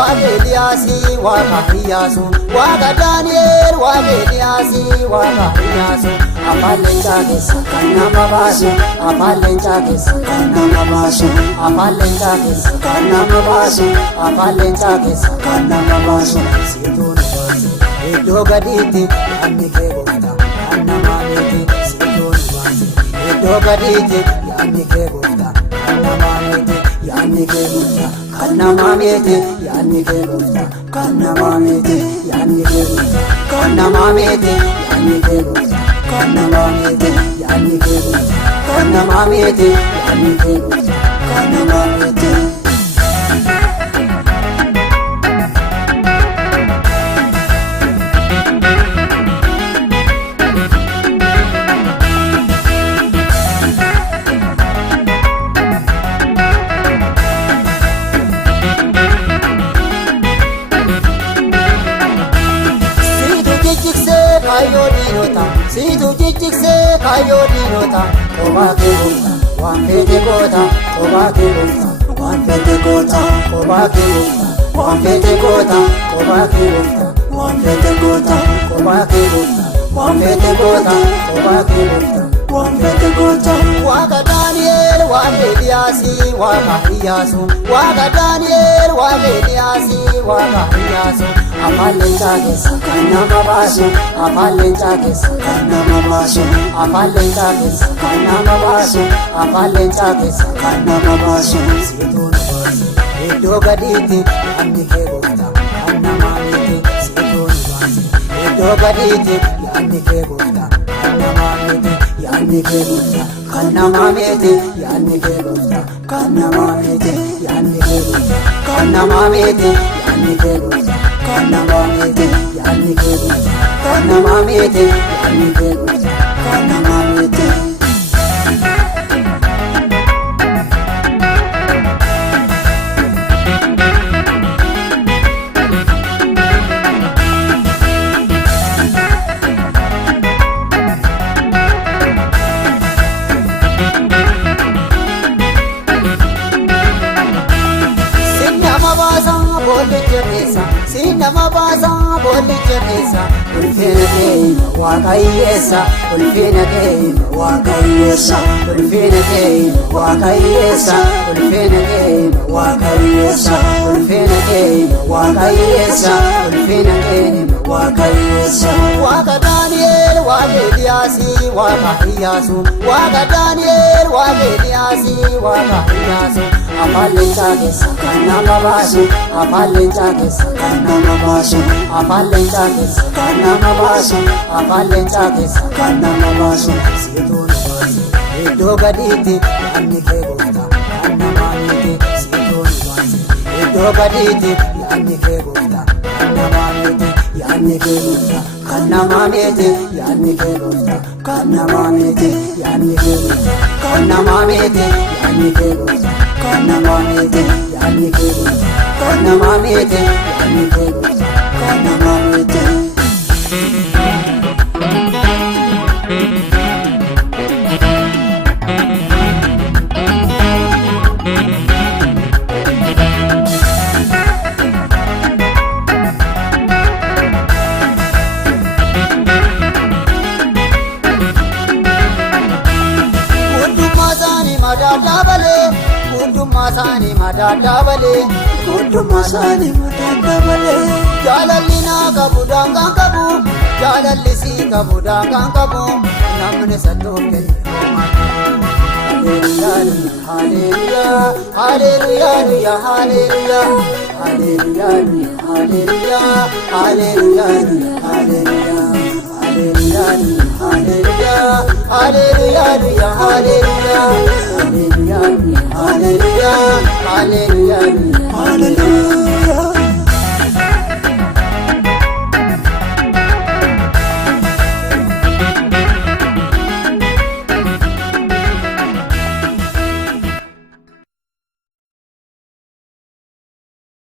waaqa Eliyaasii waaqa Iyyaasu waaqa Daani'eel waaqa Eliyaasii waaqa Iyyaasu afaan leencaa keessa kan nama baasu afaan leencaa keessa kan nama baasu afaan leencaa keessa kan nama baasu afaan leencaa keessa kan nama baasu siituu nu baase iddoo gadiitti yaadni kee gooftaa kan nama miti siituu nu baase iddoo gadiitti yaadni kee gooftaa kan nama miti yaadni kee gooftaa kan nama miti yaadni kee gooftaa kan nama miti yaadni kee gooftaa kan nama miti yaadni kee gooftaa kan nama miti yaadni kee gooftaa kan nama miti yaadni kee gooftaa kan nama miti. Siitu jijjiksee kaayyoo diinota kophaa kee gooftaa waan feete goota kophaa kee gooftaa waan feete goota kophaa kee gooftaa waan feete goota kophaa kee gooftaa waan feete goota kophaa kee gooftaa waan feete goota kophaa kee gooftaa waan feete goota. Waaqa Daani'eel waaqa Eliyaasii waaqa Iyyaasu waaqa Daani'eel waaqa Eliyaasii waaqa Iyyaasu afaan leencaa keessa kan nama baasu afaan leencaa keessa kan nama baasu afaan leencaa keessa kan nama baasu afaan leencaa keessa kan nama baasu siituu nu baase iddoo gadiitti yaadni kee gooftaa kan nama miti siituu nu baase iddoo gadiitti yaadni kee gooftaa kan nama miti yaadni kee gooftaa kan nama miti yaadni kee gooftaa kan nama miti yaadni kee gooftaa kan nama miti yaadni kee gooftaa kan nama miti yaadni kee gooftaa kan nama miti yaadni kee gooftaa kan nama miti. Nama baasa boolicha keessa ulfina keenya waaqayyeessa ulfina keenya waaqayyeessa ulfina keenya waaqayyeessa ulfina keenya waaqayyeessa ulfina keenya waaqayyeessa ulfina keenya waaqayyeessa. Waaqa Daani'eel waaqa Eliyaasii waaqa Iyyaasu waaqa Daani'eel waaqa Eliyaasii waaqa Iyyaasu afaan leencaa keessa kan nama baasu afaan leencaa keessa kan nama baasu afaan leencaa keessa kan nama baasu afaan leencaa keessa kan nama baasu siituu nu baase iddoo gadiitti yaadni kee gooftaa kan nama miti siituu nu baase iddoo gadiitti yaadni kee gooftaa kan nama miti yaadni kee gooftaa kan nama miti yaadni kee gooftaa kan nama miti yaadni kee gooftaa kan nama miti yaadni kee gooftaa kan nama miti yaadni kee gooftaa kan nama miti yaadni kee gooftaa kan nama miti. Hundummaa isaanii madaalaa balee hundummaa isaanii madaalaa balee jaalalli naa qabu daangaan qabu jaalalli sii qabu daangaan qabu namni sattuu kenne haleluyaa haleluyaa haleluyaa haleluyaa haleluyaa haleluyaa haleluyaa haleluyaa haleluyaa haleluyaa haleluyaa haleluyaa haleluyaa haleluyaa haleluyaa